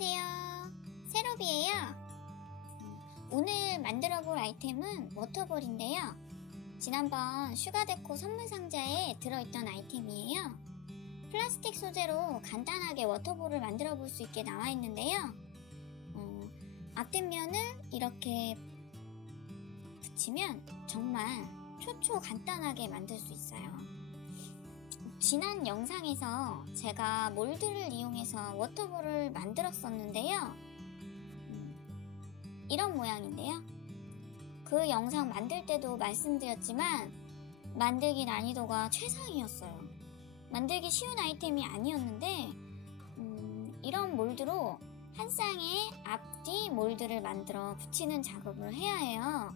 안녕하세요, 세로비예요. 오늘 만들어 볼 아이템은 워터볼인데요. 지난번 슈가데코 선물 상자에 들어있던 아이템이에요. 플라스틱 소재로 간단하게 워터볼을 만들어 볼 수 있게 나와 있는데요. 앞뒷면을 이렇게 붙이면 정말 초초 간단하게 만들 수 있어요. 지난 영상에서 제가 몰드를 이용해서 워터볼을 만들었었는데요. 이런 모양인데요. 그 영상 만들 때도 말씀드렸지만 만들기 난이도가 최상이었어요. 만들기 쉬운 아이템이 아니었는데 이런 몰드로 한 쌍의 앞뒤 몰드를 만들어 붙이는 작업을 해야 해요.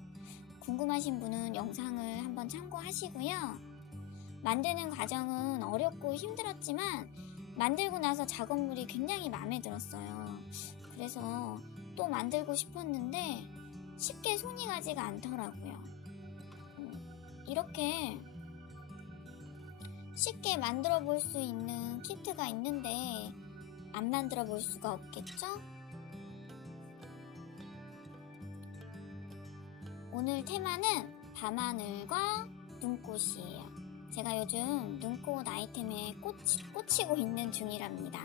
궁금하신 분은 영상을 한번 참고하시고요. 만드는 과정은 어렵고 힘들었지만 만들고 나서 작업물이 굉장히 마음에 들었어요. 그래서 또 만들고 싶었는데 쉽게 손이 가지가 않더라고요. 이렇게 쉽게 만들어 볼 수 있는 키트가 있는데 안 만들어 볼 수가 없겠죠? 오늘 테마는 밤하늘과 눈꽃이에요. 제가 요즘 눈꽃 아이템에 꽂히고 있는 중이랍니다.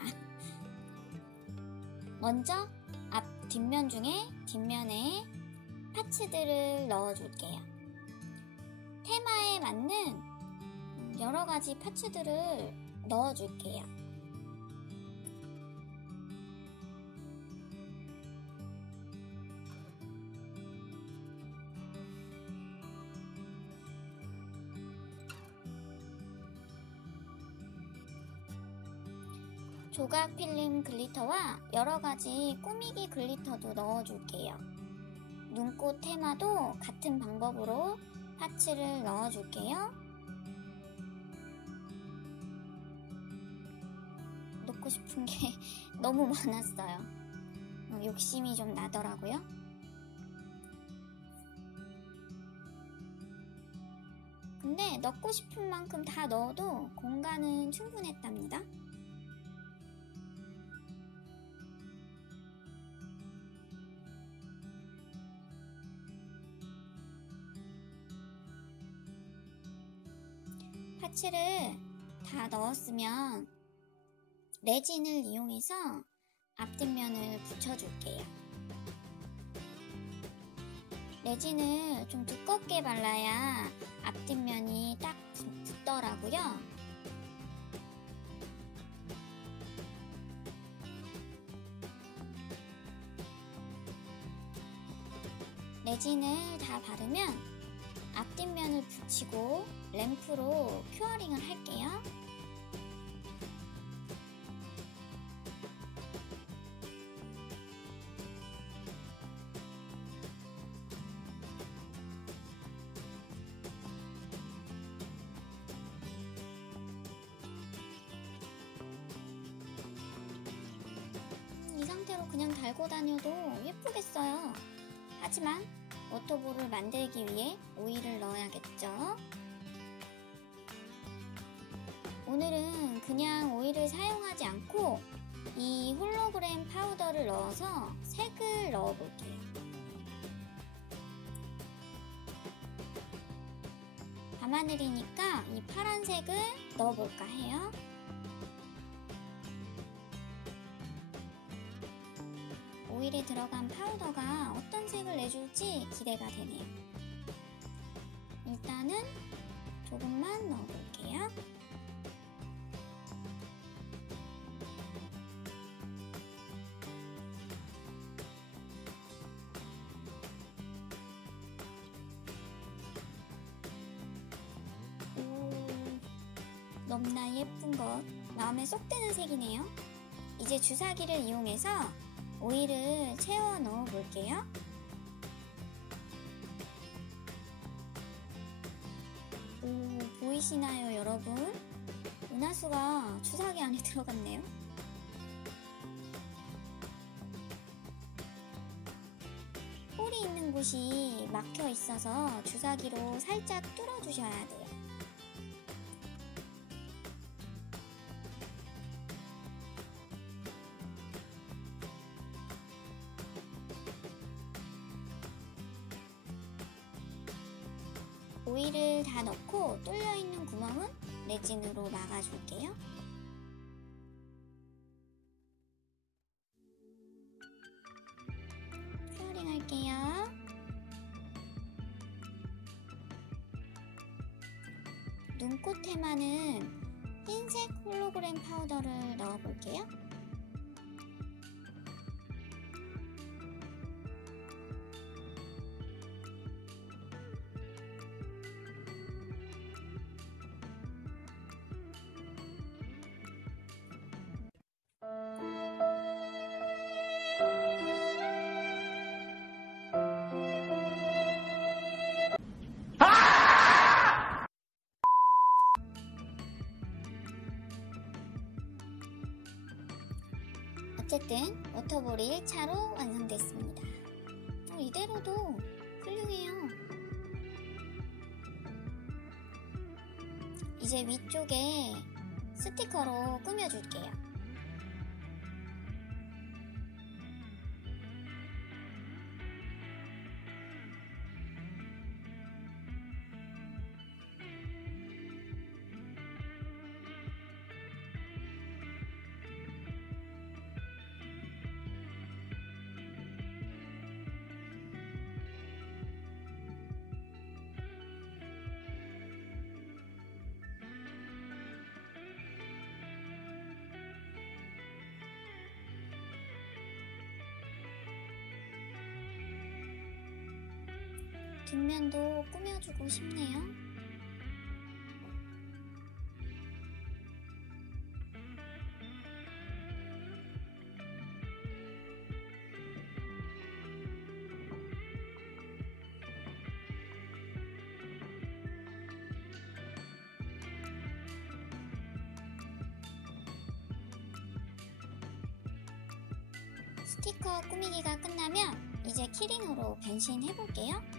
먼저 앞 뒷면 중에 뒷면에 파츠들을 넣어줄게요. 테마에 맞는 여러가지 파츠들을 넣어줄게요. 조각 필름 글리터와 여러가지 꾸미기 글리터도 넣어줄게요. 눈꽃 테마도 같은 방법으로 파츠를 넣어줄게요. 넣고 싶은 게 너무 많았어요. 욕심이 좀 나더라고요. 근데 넣고 싶은 만큼 다 넣어도 공간은 충분했답니다. 파츠를 다 넣었으면 레진을 이용해서 앞뒷면을 붙여줄게요. 레진을 좀 두껍게 발라야 앞뒷면이 딱 붙더라고요. 레진을 다 바르면 앞뒷면을 붙이고 램프로 큐어링을 할게요. 이 상태로 그냥 달고 다녀도 예쁘겠어요. 하지만 워터볼을 만들기 위해 오일을 넣어야겠죠. 오늘은 그냥 오일을 사용하지 않고 이 홀로그램 파우더를 넣어서 색을 넣어볼게요. 밤하늘이니까 이 파란색을 넣어볼까 해요. 오일에 들어간 파우더가 어떤 색을 내줄지 기대가 되네요. 일단은 조금만 넣어볼게요. 너무나 예쁜 것, 마음에 쏙 드는 색이네요. 이제 주사기를 이용해서 오일을 채워 넣어 볼게요. 보이시나요, 여러분? 은하수가 주사기 안에 들어갔네요. 홀이 있는 곳이 막혀 있어서 주사기로 살짝 뚫어 주셔야 돼요. 오일을 다 넣고 뚫려있는 구멍은 레진으로 막아줄게요. 큐어링 할게요. 눈꽃에만은 흰색 홀로그램 파우더를 넣어볼게요. 어쨌든 워터볼이 1차로 완성됐습니다. 이대로도 훌륭해요. 이제 위쪽에 스티커로 꾸며줄게요. 뒷면도 꾸며주고 싶네요. 스티커 꾸미기가 끝나면 이제 키링으로 변신해볼게요.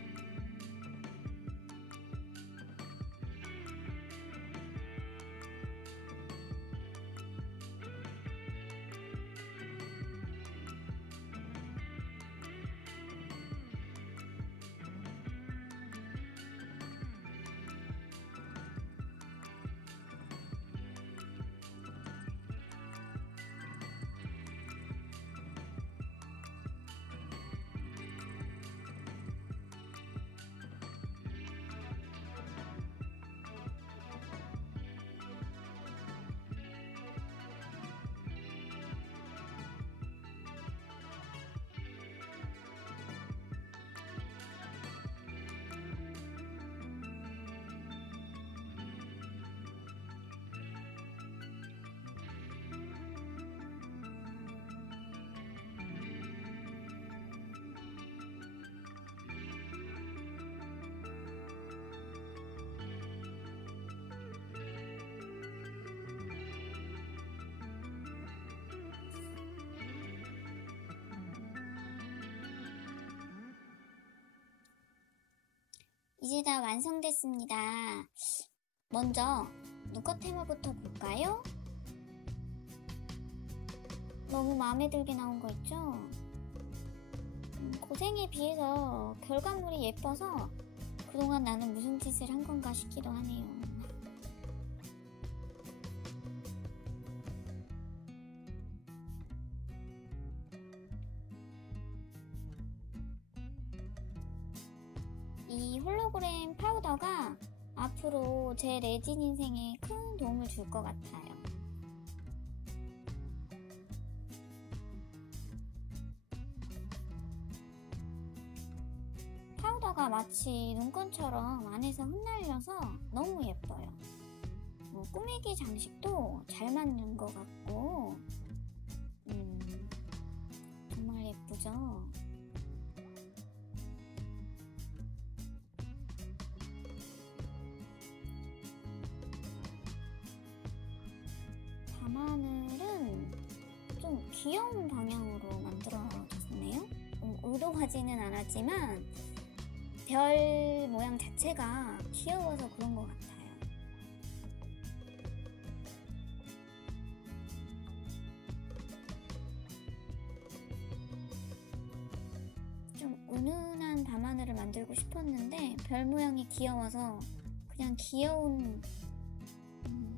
이제 다 완성됐습니다. 먼저 눈꽃 해머부터 볼까요? 너무 마음에 들게 나온 거 있죠? 고생에 비해서 결과물이 예뻐서 그동안 나는 무슨 짓을 한 건가 싶기도 하네요. 이 홀로그램 파우더가 앞으로 제 레진 인생에 큰 도움을 줄 것 같아요. 파우더가 마치 눈꽃처럼 안에서 흩날려서 너무 예뻐요. 꾸미기 장식도 잘 맞는 것 같고 정말 예쁘죠? 밤하늘은 좀 귀여운 방향으로 만들어졌네요. 의도하지는 않았지만 별 모양 자체가 귀여워서 그런 것 같아요. 좀 은은한 밤하늘을 만들고 싶었는데 별 모양이 귀여워서 그냥 귀여운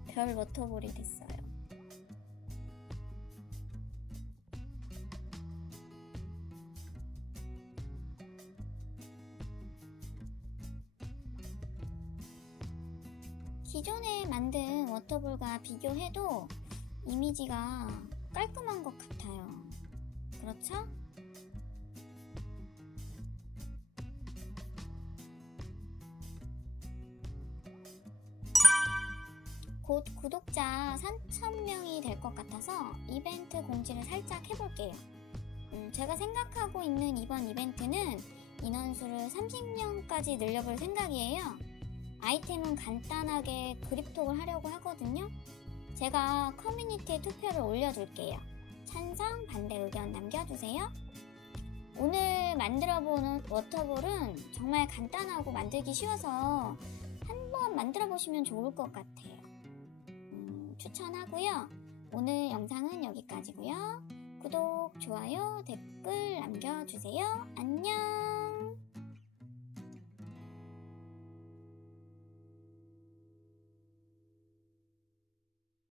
별 워터볼이 됐어요. 기존에 만든 워터볼과 비교해도 이미지가 깔끔한 것 같아요. 그렇죠? 곧 구독자 3,000명이 될 것 같아서 이벤트 공지를 살짝 해볼게요. 제가 생각하고 있는 이번 이벤트는 인원수를 30명까지 늘려볼 생각이에요. 아이템은 간단하게 그립톡을 하려고 하거든요. 제가 커뮤니티에 투표를 올려둘게요. 찬성, 반대 의견 남겨주세요. 오늘 만들어보는 워터볼은 정말 간단하고 만들기 쉬워서 한번 만들어보시면 좋을 것 같아요. 추천하고요. 오늘 영상은 여기까지고요. 구독, 좋아요, 댓글 남겨주세요. 안녕!